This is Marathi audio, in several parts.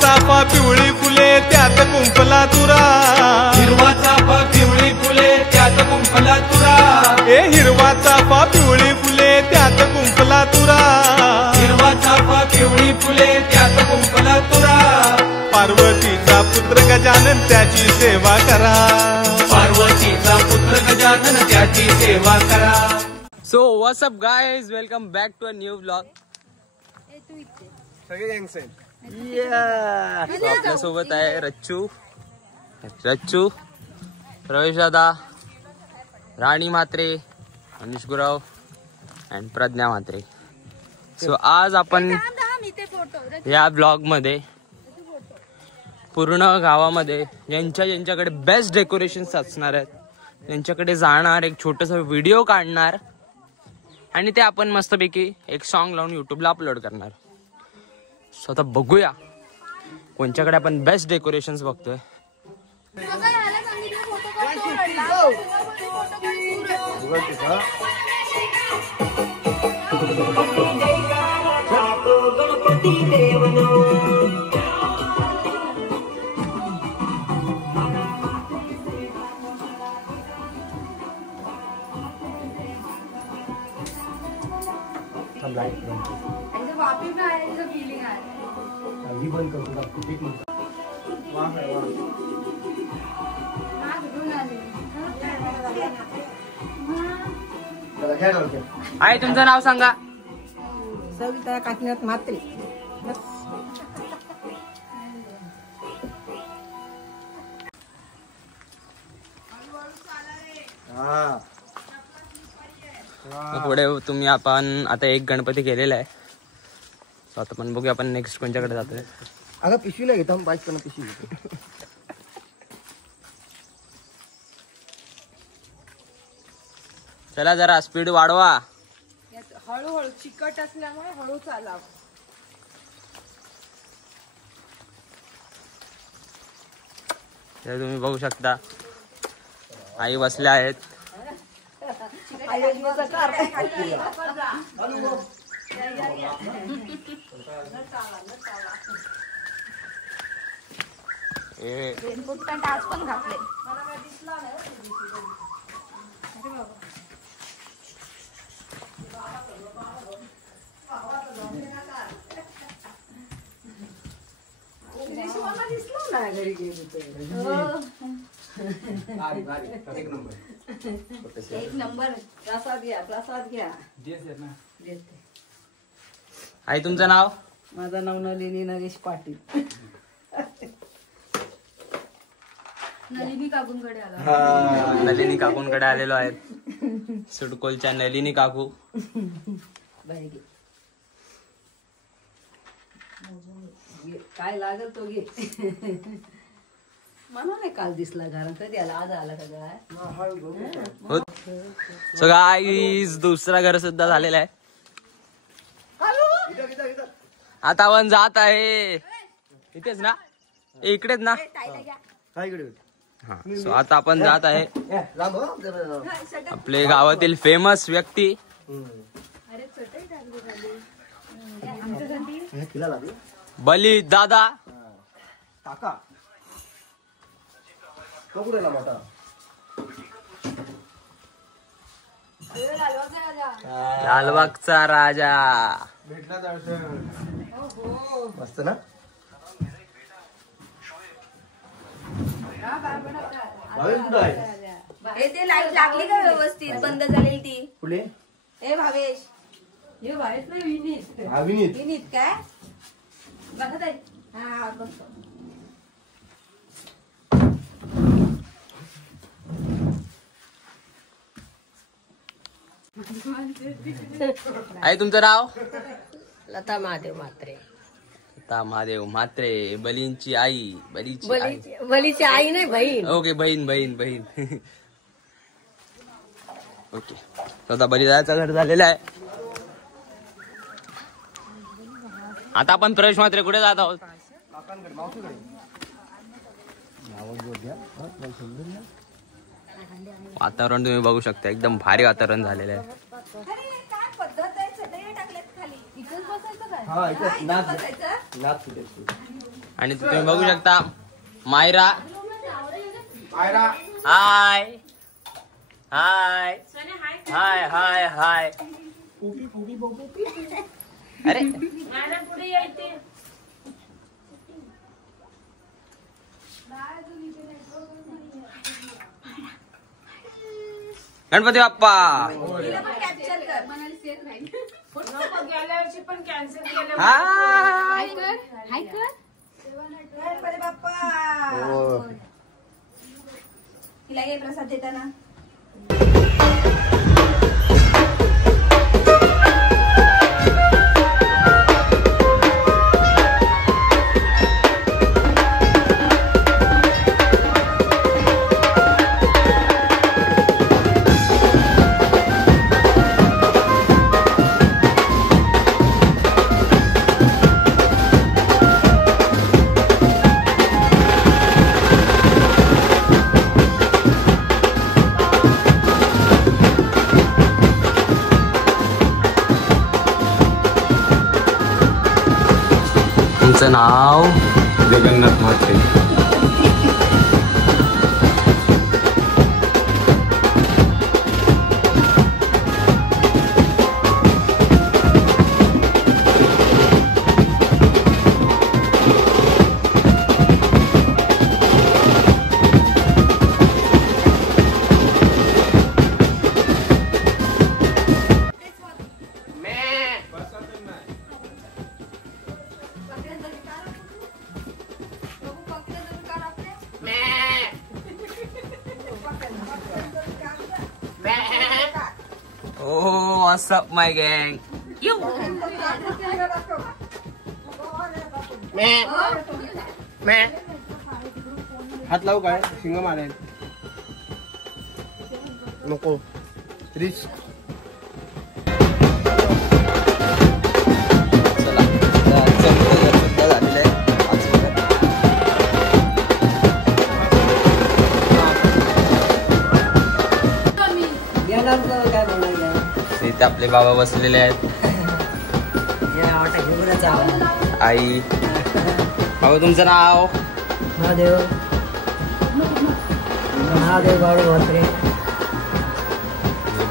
चाफा पिवळी फुले त्यात गुंफला तुरा, हिरवा चाफा पिवळी फुले त्यात गुंफला तुरा, ए हिरवा चाफा पिवळी फुले त्यात गुंफला तुरा, हिरवा चाफा पिवळी फुले त्यात गुंफला तुरा. पार्वतीचा पुत्र गजानन त्याची सेवा करा, पार्वतीचा पुत्र गजानन त्याची सेवा करा. So what's up guys, welcome back to a new vlog. सगळे गँग्स आहेत. आपल्या सोबत आहे रच्चू, प्रवेश दादा, राणी म्हात्रे, अनिश गुराव अँड प्रज्ञा म्हात्रे. सो आज आपण या ब्लॉग मध्ये पूर्ण गावामध्ये ज्यांच्याकडे बेस्ट डेकोरेशन्स असणार आहेत त्यांच्याकडे जाणार, एक छोटासा व्हिडिओ काढणार आणि ते आपण मस्तपैकी एक सॉन्ग लावून युट्यूबला अपलोड करणार. सो आता बघूया कोणच्याकडे आपण बेस्ट डेकोरेशन्स बघतोय. आई तुमचं नाव सांगा. सविता काशीनाथ म्हात्रे. पुढे तुम्ही आपण आता एक गणपती केलेला आहे. So आता पण बघूया आपण नेक्स्ट कोणच्याकडे जातोय. अगं पिशवी नाही घेतो, बाईक पण पिशवी घेतो. चला जरा स्पीड वाढवा. हळूहळू चिकट असल्यामुळे हळू चालाव. तुम्ही बघू शकता आई बसल्या आहेत. टाच पण घातले. एक नंबर. प्रसाद घ्या, प्रसाद घ्या. आई तुमचं नाव? माझं नाव नलिनी नरेश पाटील. नलिनी काकूंकडे आला. नलिनी काकूंकडे आलेलो आहेत. सुडकोलच्या नलिनी काकू. काय लागल तो घे. मला नाही काल दिसला घरात, कधी आला? आज आला का काय? सो गाईज दुसरा घर सुद्धा झालेला आहे. आता आपण जात आहे इथेच ना, इकडेच ना. हा, सो आता आपण जात आहे आपले गावातील फेमस व्यक्ती बली दादा. लालबागचा राजा. मस्त ना. ते लाईट लागली का व्यवस्थित? बंद झालेली ती. पुढे ए भावेश, हे भावेश नाही, विनीत. हा विनीत. विनीत काय बघत आहे? हा बघतो. आई तुमचं नाव? लता महादेव म्हात्रे. लता महादेव म्हात्रे, बलींची आई. बलीची आई. बलीची आई नाही, बहीण. ओके, बहीण. ओके, आता बलिदाचं घर झालेलं आहे. आता आपण प्रवेश म्हात्रे कुठे जात आहोत? वातावरण तुम्ही बघू शकता, एकदम भारी वातावरण झालेलं आहे. आणि तुम्ही बघू शकता मायरा. हाय हाय हाय हाय हाय. अरे गणपती बाप्पा. तिला पण कॅप्चर कर. मनाली सेफ राहील. गेल्या वर्षी पण कॅन्सल केलं. हाय. हाय कर. गणपती बाप्पा. तिला घे प्रसाद देताना. तुमचं नाव? Jagannath Mhatre. Oh, what's up, my gang? हात लावू काय? शिंग मारेल नको. रिस्क. चला सुद्धा झालेलं आहे. काय बोलायचं इथे आपले बाबा बसलेले आहेत. आई. बाबा तुमचं नाव? महादेव बाळू म्हात्रे.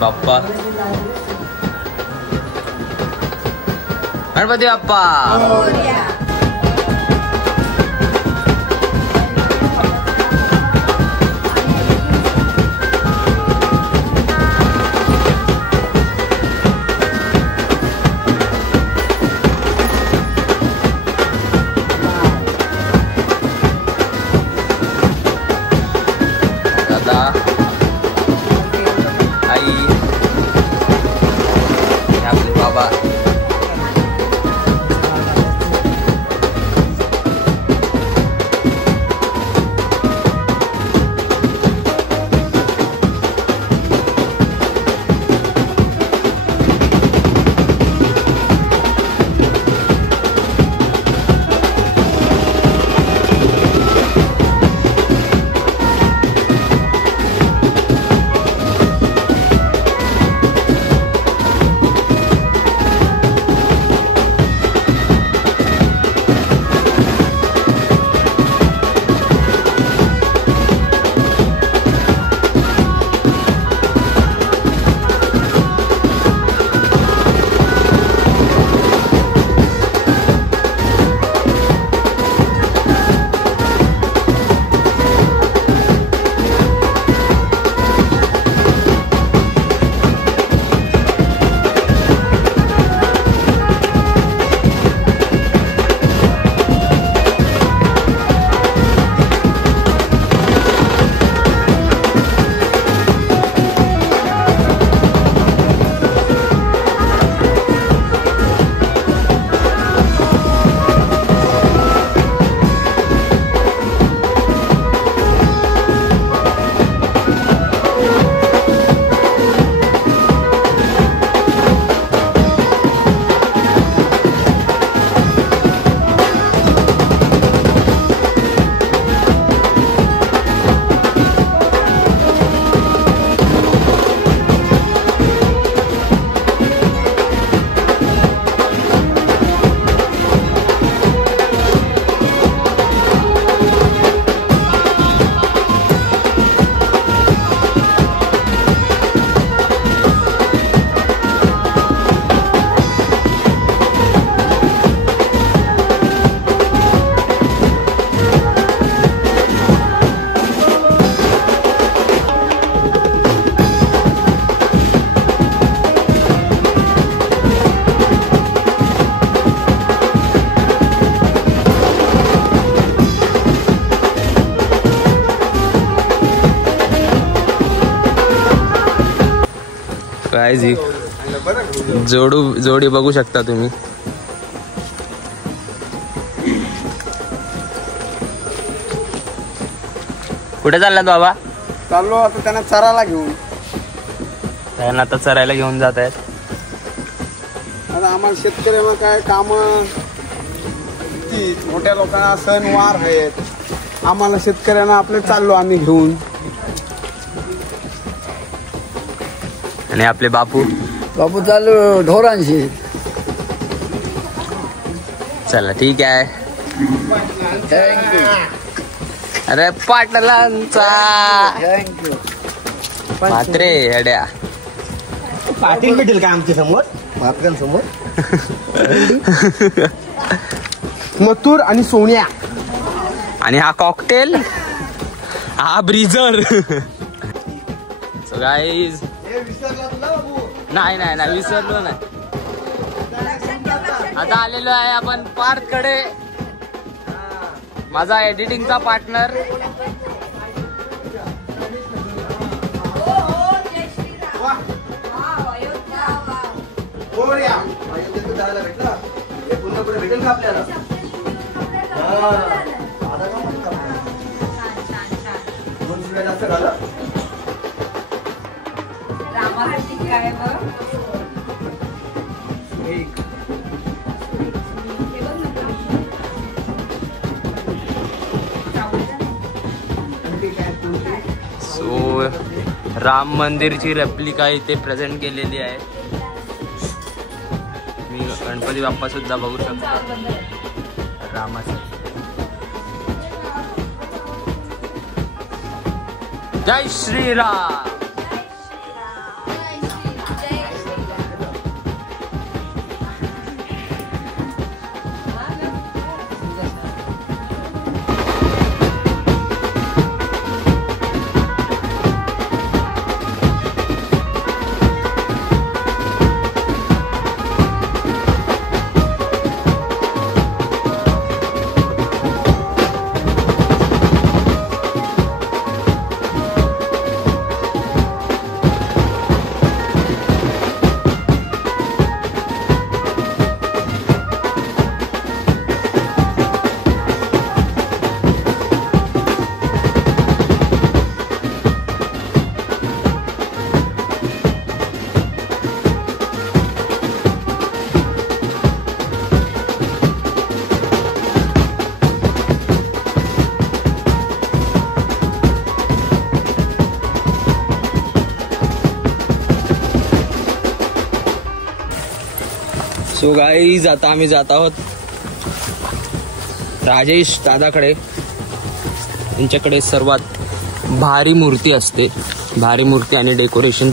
बाप्पा. गणपती बाप्पा. दादा. आई. हे आपले बाबा. गाईज ही जोडी बघू शकता तुम्ही. कुठे चाललात बाबा? चाललो आता त्यांना चरायला घेऊन. त्यांना आता चरायला घेऊन जात आहेत. आता आम्हाला शेतकऱ्यांना काय काम, मोठ्या लोकांना सणवार आहेत, आम्हाला शेतकऱ्यांना आपले चाललो आम्ही घेऊन. आणि आपले बापू चालू ढोरांशी. चला ठीक आहे. थँक्यू अरे पाटलांचा थँक्यू. पात्रे अड्या. पाटील भेटेल का आमच्या समोर? समोर मथुर आणि सोनिया. आणि हा कॉकटेल, हा ब्रीजर. सो गाईज नाही विसरलो नाही. आता आलेलो आहे आपण पार्थ कडे, माझा एडिटिंगचा पार्टनर. भेटेल का आपल्याला? जास्त झालं. सो राम मंदिरची रेप्लिका इथे प्रेझेंट केलेली आहे. मी गणपती बाप्पा सुद्धा बघू शकतो रामाचं. जय श्रीराम. सो गाईज आता आम्ही जात आहोत राजेश दादाकडे. त्यांच्याकडे सर्वात भारी मूर्ती असते, भारी मूर्ती आणि डेकोरेशन.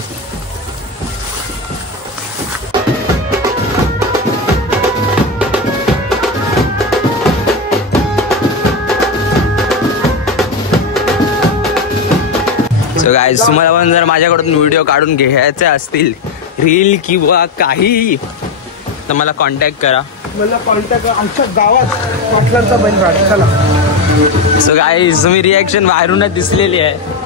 सो गाईज तुम्हाला पण जर माझ्याकडून व्हिडिओ काढून घ्यायचे असतील, रील किंवा काही, तर मला कॉन्टॅक्ट करा. मला कॉन्टॅक्ट आमच्या गावात पाटलांचा बैल. चला. सो गाईज तुम्ही रिॲक्शन बाहेरूनच दिसलेली आहे.